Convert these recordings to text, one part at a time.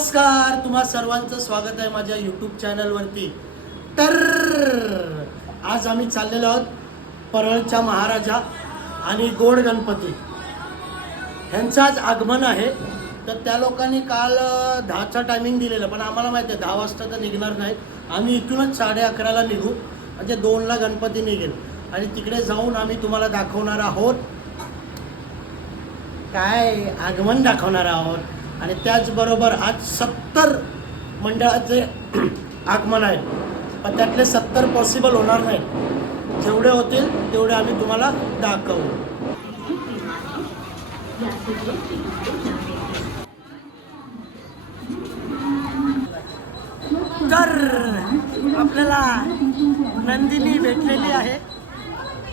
नमस्कार तुम्हा सर्वांचं स्वागत आहे माझ्या यूट्यूब चॅनलवरती तर आज आम्ही चाललेलो आहोत परळच्या महाराजा आणि गोड गणपती. ह्यांचं आज आगमन आहे. तर त्या लोकांनी काल दहाचा टायमिंग दिलेलं पण आम्हाला माहिती आहे दहा वाजता तर निघणार नाही. आम्ही इथूनच साडे अकराला निघू म्हणजे दोनला गणपती निघेल. आणि तिकडे जाऊन आम्ही तुम्हाला दाखवणार आहोत. काय आगमन दाखवणार आहोत? आणि त्याचबरोबर आज सत्तर मंडळाचे आगमन आहे पण त्यातले सत्तर पॉसिबल होणार नाही जेवढे होतील तेवढे आम्ही तुम्हाला दाखवू. तर आपल्याला नंदिनी भेटलेली आहे.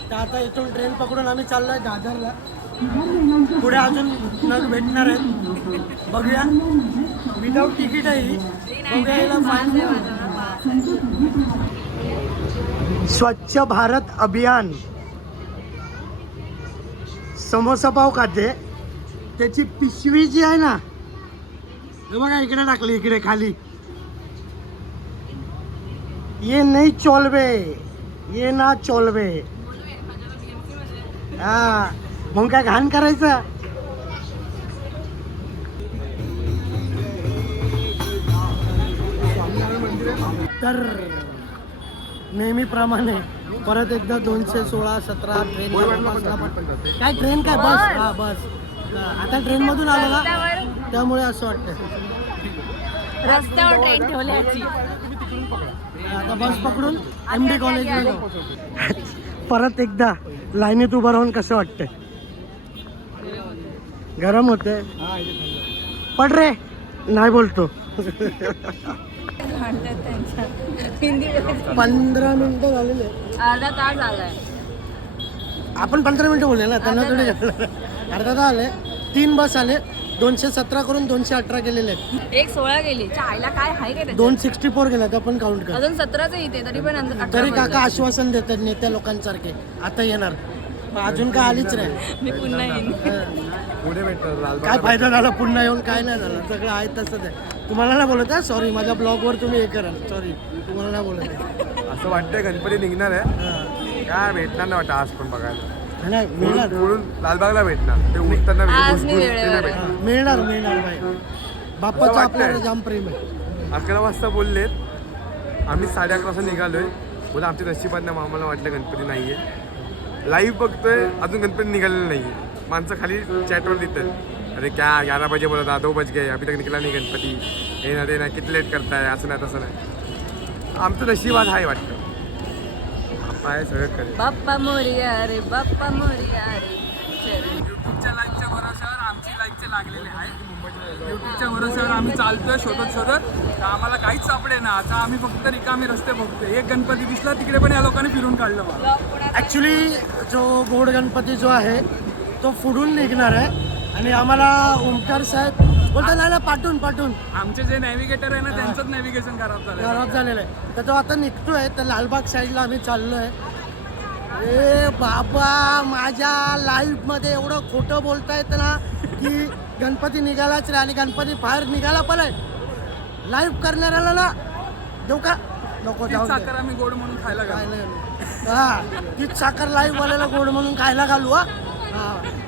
तर आता इथून ट्रेन पकडून आम्ही चाललोय दादरला. पुढे अजून नग भेटणार आहेत. बघूया. विदाऊट तिकीटही आहे स्वच्छ भारत अभियान. समोसा पाव खाते. त्याची पिशवी जी आहे ना बघा इकडे टाकली इकडे खाली. ये नाही चोलवे ये ना चोलवे. हा. मग काय घाण करायचं? तर नेहमीप्रमाणे परत एकदा दोनशे सोळा सतरा ट्रेन काय ट्रेन काय? बस हा बस. आता ट्रेन मधून आलो ना त्यामुळे असं वाटतं रस्त्यावर ट्रेन ठेवल्याची. आता बस पकडून एम डी कॉलेज परत एकदा लाईनीत उभं राहून कसं वाटतंय? गरम होते. पड रे. नाही बोलतो. पंधरा मिनिटं झालेले. अर्धा तास झालाय. आपण पंधरा मिनिटं बोलले ना त्यांना थोडी अर्धा तास आले तीन बस आले. दोनशे सतरा करून दोनशे अठरा गेलेले एक सोळा गेली. आईला काय आहे त्याच्यात? दोन सिक्स्टी फोर गेले आपण काउंट कर. अजून सतराच इथे तरी पण तरी. काका आश्वासन देतात नेत्या लोकांसारखे. आता येणार. पण अजून काय आलीच नाही मी पुन्हा येईन. पुढे भेटतात लालबाग काय फायदा झाला पुन्हा येऊन काय नाही झालं सगळं आहे तसंच आहे. तुम्हाला नाही बोलत आहे सॉरी माझ्या ब्लॉगवर तुम्ही हे करा. सॉरी तुम्हाला नाही बोलत आहे. असं वाटतंय गणपती निघणार आहे. हा. काय भेटणार नाही वाटतं आज पण बघायला. नाही मिळणार. लालबागला भेटणार. ते उठताना आज मी वेळेवर. भेटणार. हा, मिळणार मिळणार बाप्पाचं असं आपल्याला. जाम प्रेम आहे. अकरा वाजता बोललेत. आम्ही साडे अकरा वाजता निघालोय. बोला आमच्या नशिबात नाही आम्हाला वाटलं गणपती नाहीये. लाईव्ह बघतोय अजून गणपती निघालेलं नाहीये. माणसं खाली चॅटवर देतात अरे क्या ग्यारह बजे बोला था दो बज गए अभी तक निकला नाही गणपती. हे ना ते ना किती लेट करताय असं नाही तसं नाही आमचं नशिबात आहे वाटतं. बाप्पा आहे सगळं करेल बाप्पा मोरिया रे बाप्पा मोरिया रे युट्यूबच्या लाईकच्या भरोश्यावर आमची लाईकचे लागलेले आहे युट्यूबच्या भरोश्यावर आम्ही चालतोय शोधत शोधत. तर आम्हाला काहीच सापडे ना. आता आम्ही फक्त रिकामी रस्ते बघतोय. एक गणपती दिसला तिकडे पण या लोकांनी फिरून काढलं मला ॲक्च्युली जो गोड गणपती जो आहे तो फुडून निघणार आहे. आणि आम्हाला ओमकार साहेब बोलता नाही ना पाठवून पाठवून. आमचे जे नॅव्हिगेटर आहे ना त्यांचंच नॅव्हिगेशन खराब झालं खराब झालेला आहे. तर तो आता निघतोय तर लालबाग साईडला आम्ही चाललोय. ए बाबा माझ्या लाईफमध्ये एवढं खोटं बोलता येतं ना की गणपती निघालाच रे आणि गणपती बाहेर निघाला पण आहे लाईव्ह करणाऱ्याला ना देऊ का? नको जाऊ. साखर आम्ही गोड म्हणून खायला नाही हा तीच साखर लाईव्ह वाल्याला गोड म्हणून खायला घालू हा. हा.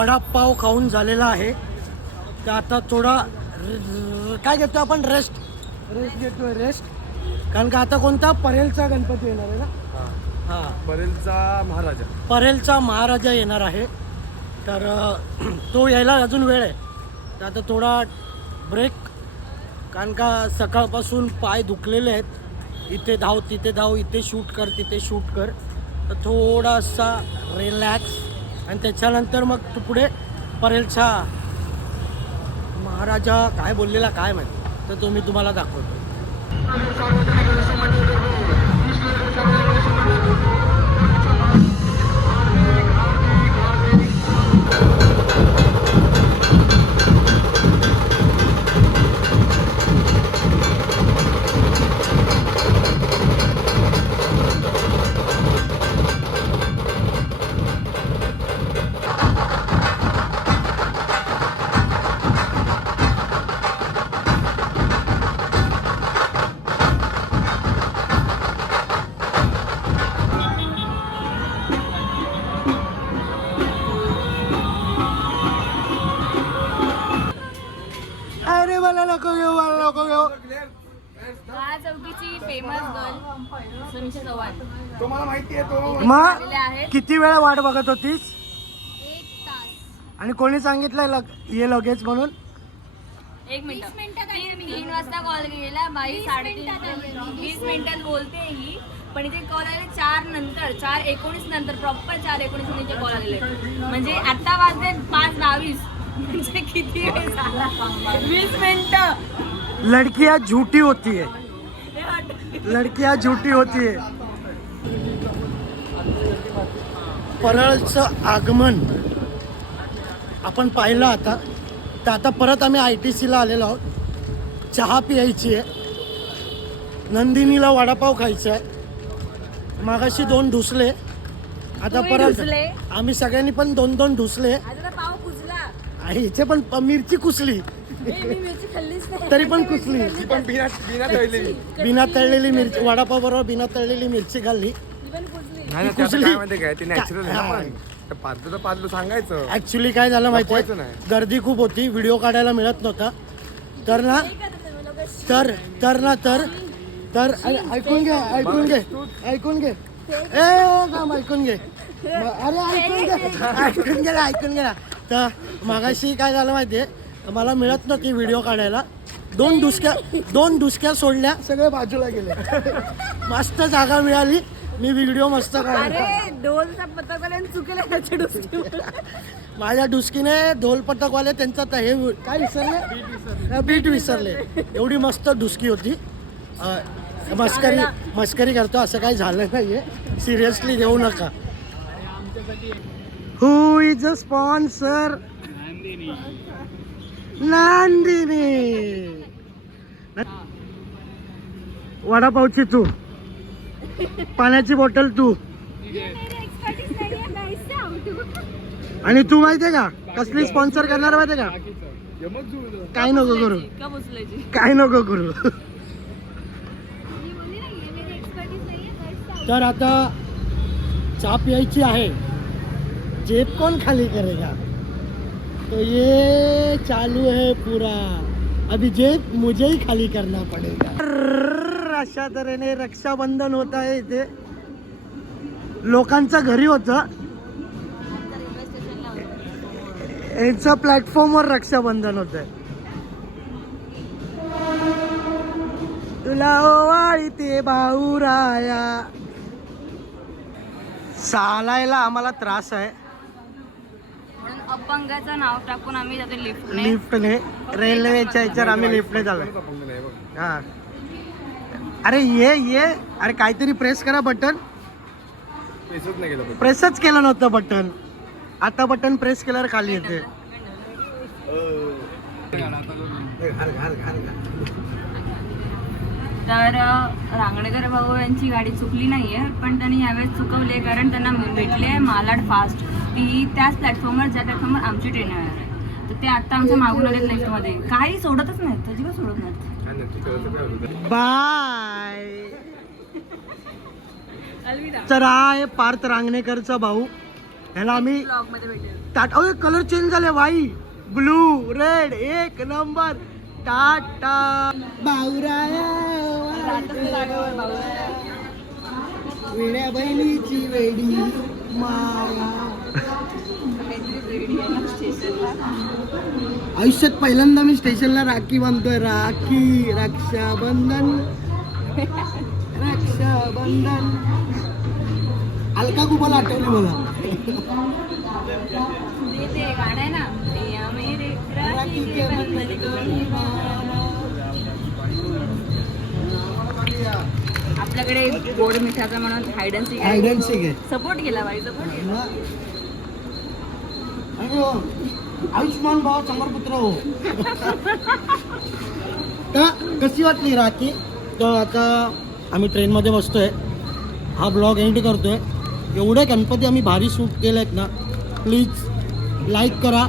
वडापाव खाऊन झालेला आहे. तर आता थोडा काय घेतो आपण? रेस्ट रेस्ट घेतोय रेस्ट कारण का आता कोणता? परेलचा गणपती येणार आहे ना? हां. परेलचा महाराजा. परेलचा महाराजा येणार आहे. तर तो यायला अजून वेळ आहे. तर आता थोडा ब्रेक कारण का सकाळपासून पाय दुखलेले आहेत. इथे धाव तिथे धाव इथे शूट कर तिथे शूट कर. तर थोडासा रिलॅक्स आणि त्याच्यानंतर मग तू पुढे परेलचा महाराजा काय बोललेला काय माहिती तर तो मी तुम्हाला दाखवतो नको घेऊ. चौकीची फेमस गर्ल समीक्षा चव्हाण तुम्हाला माहिती आहे तो मग किती वेळा वाट बघत होतीस? एक तास. आणि कोणी सांगितलंय लग ये लगेच म्हणून? एक मिनिट. तीन वाजता कॉल केलेला बाई साडेतीन वीस मिनिटात बोलते ही. पण इथे कॉल आले चार नंतर चार एकोणीस नंतर प्रॉपर चार एकोणीस मिनिटचे कॉल आलेले म्हणजे आता वाजले पाच बावीस. म्हणजे किती वेळ झाला? वीस मिनिटं. लडकिया झूठी होती है। लडकिया झूठी होती है। परळचं आगमन आपण पाहिलं आता. तर आता परत आम्ही आय टी सीला आलेलो आहोत. चहा प्यायची आहे. नंदिनीला वडापाव खायचा आहे. मागाशी दोन ढुसले. आता परत ढुसले? आम्ही सगळ्यांनी पण दोन दोन ढुसले. आता तर पाव कुजला. आणि इथे पण प- मिरची कुसली तरी पण कुसली ती पण बिना बिना तळलेली. बिना तळलेली मिरची वडापाव बरोबर बिना तळलेली मिरची घालली ती पण कुजली नाही ना, ते आता कुजली. काय माहिती काय ते नॅचरल आहे ना. पण. ते पाजलं तर पाजलं सांगायचं. ऍक्च्युली काय झालं माहिती लपवायचं नाही. गर्दी खूप होती व्हिडिओ काढायला मिळत नव्हता. तर ना तर तर ना तर तर ऐकून घे ऐकून घे ऐकून घे. ए थांब ऐकून घे. म- अरे ऐकून घे. ऐकून घे ना, ऐकून घे ना. तर मागाशी काय झालं माहितीये मला मिळत नव्हती व्हिडिओ काढायला. दोन डुसक्या दोन डुसक्या सोडल्या. सगळे बाजूला गेले. मस्त जागा मिळाली. मी व्हिडिओ मस्त काढला. माझ्या डुसकीने ढोल पथकवाले त्यांचा त- हे काय विसरले? बीट विसरले. एवढी मस्त डुसकी होती. अ, मस्करी मस्करी करतो असं काही झालं नाहीये. सिरियसली देऊ नका. Who is a sponsor Nandini. वडापावची तू. पाण्याची बॉटल तू. आणि तू माहितीये का? कसली स्पॉन्सर करणार माहितीये का? काय नको करू. काय नको करू. तर आता चहा प्यायची आहे. जेप कोण खाली करेगा? तो ये चालू है पूरा। अभी जेब मुझे ही खाली करना पडेगा। अशा तऱ्हेने रक्षाबंधन होत आहे इथे. लोकांचं घरी होतं. यांचं प्लॅटफॉर्मवर रक्षाबंधन होत आहे तुला ओवाळी ते भाऊराया चालायला आम्हाला त्रास आहे. अपंगाचं नाव टाकून आम्ही जातो लिफ्टने लिफ्टने रेल्वेच्या ह्याच्यावर आम्ही लिफ्टने चाललोय. हा. अरे ये ये. अरे काहीतरी प्रेस करा बटन नाही गेलं प्रेसच केलं नव्हतं बटन आता बटन प्रेस केल्यावर खाली येते. तर रांगणेकर भाऊ यांची गाडी चुकली नाहीये पण त्यांनी यावेळेस चुकवली कारण त्यांना भेटले मालाड फास्ट ती त्याच प्लॅटफॉर्मवर ज्या प्लॅटफॉर्मवर आमची ट्रेन येणार आहे. तर ते आता आमच्या मागून आले लिफ्टमध्ये काही सोडतच नाहीत अजिबात सोडत नाहीत. बाय तर हा आहे पार्थ रांगणेकरचा भाऊ. ह्याला आम्ही टाटा अरे कलर चेंज झाले व्हाईट ब्लू रेड एक नंबर टाटा. बावराया वेड्या बहिणीची वेडी. माया. आयुष्यात पहिल्यांदा मी स्टेशनला राखी बांधतोय. राखी रक्षाबंधन. रक्षाबंधन. अलका कुमार आठवले मला. आपल्याकडे गोड मिठाचा म्हणून hide and seek hide and seek आहे. सपोर्ट केला बाई सपोर्ट केला. हो, आयुष्मान भाव समरपुत्र हो. तर कशी वाटली राखी तर आता आम्ही ट्रेनमध्ये बसतोय. हा ब्लॉग एंड करतोय. एवढे गणपती आम्ही भारी शूट केले आहेत ना प्लीज लाईक करा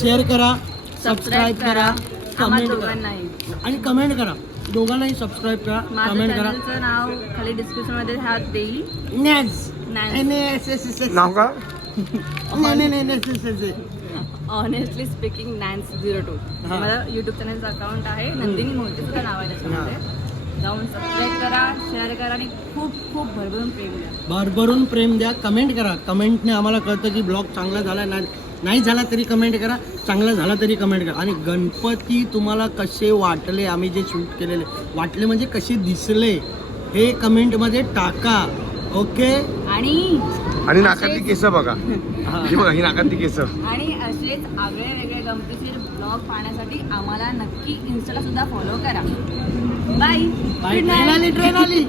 शेअर करा सबस्क्राईब करा कमेंट करा. आणि कमेंट करा. दोघांनाही सबस्क्राईब करा कमेंट करा. नाव खाली डिस्क्रिप्शनमध्ये हात देईल. नाव का? नाही नाही नाही नाही, नाही, नाही, नाही. ऑनेस्टली स्पीकिंग नॅन्स झिरो टू. माझं युट्यूब चॅनलचं अकाउंट आहे. नंदिनी मोहिते सुद्धा नाव आहे त्याच्यामध्ये जाऊन सबस्क्राईब करा शेअर करा आणि खूप खूप भरभरून प्रेम द्या. भरभरून प्रेम द्या. कमेंट करा. कमेंटने आम्हाला कळतं की ब्लॉग चांगला झाला ना नाही झाला तरी कमेंट करा. चांगला झाला तरी कमेंट करा. आणि गणपती तुम्हाला कसे वाटले? आम्ही जे शूट केलेले. वाटले म्हणजे कसे दिसले? हे कमेंटमध्ये टाका. ओके आणि आणि नाकातली केस बघा. ही बघा ही नाकातली केस. आणि असेच आगळे वेगळे गमतीशीर ब्लॉग पाहण्यासाठी आम्हाला नक्की इन्स्टाला सुद्धा फॉलो करा. बाय बाय ट्रेन आली ट्रेन आली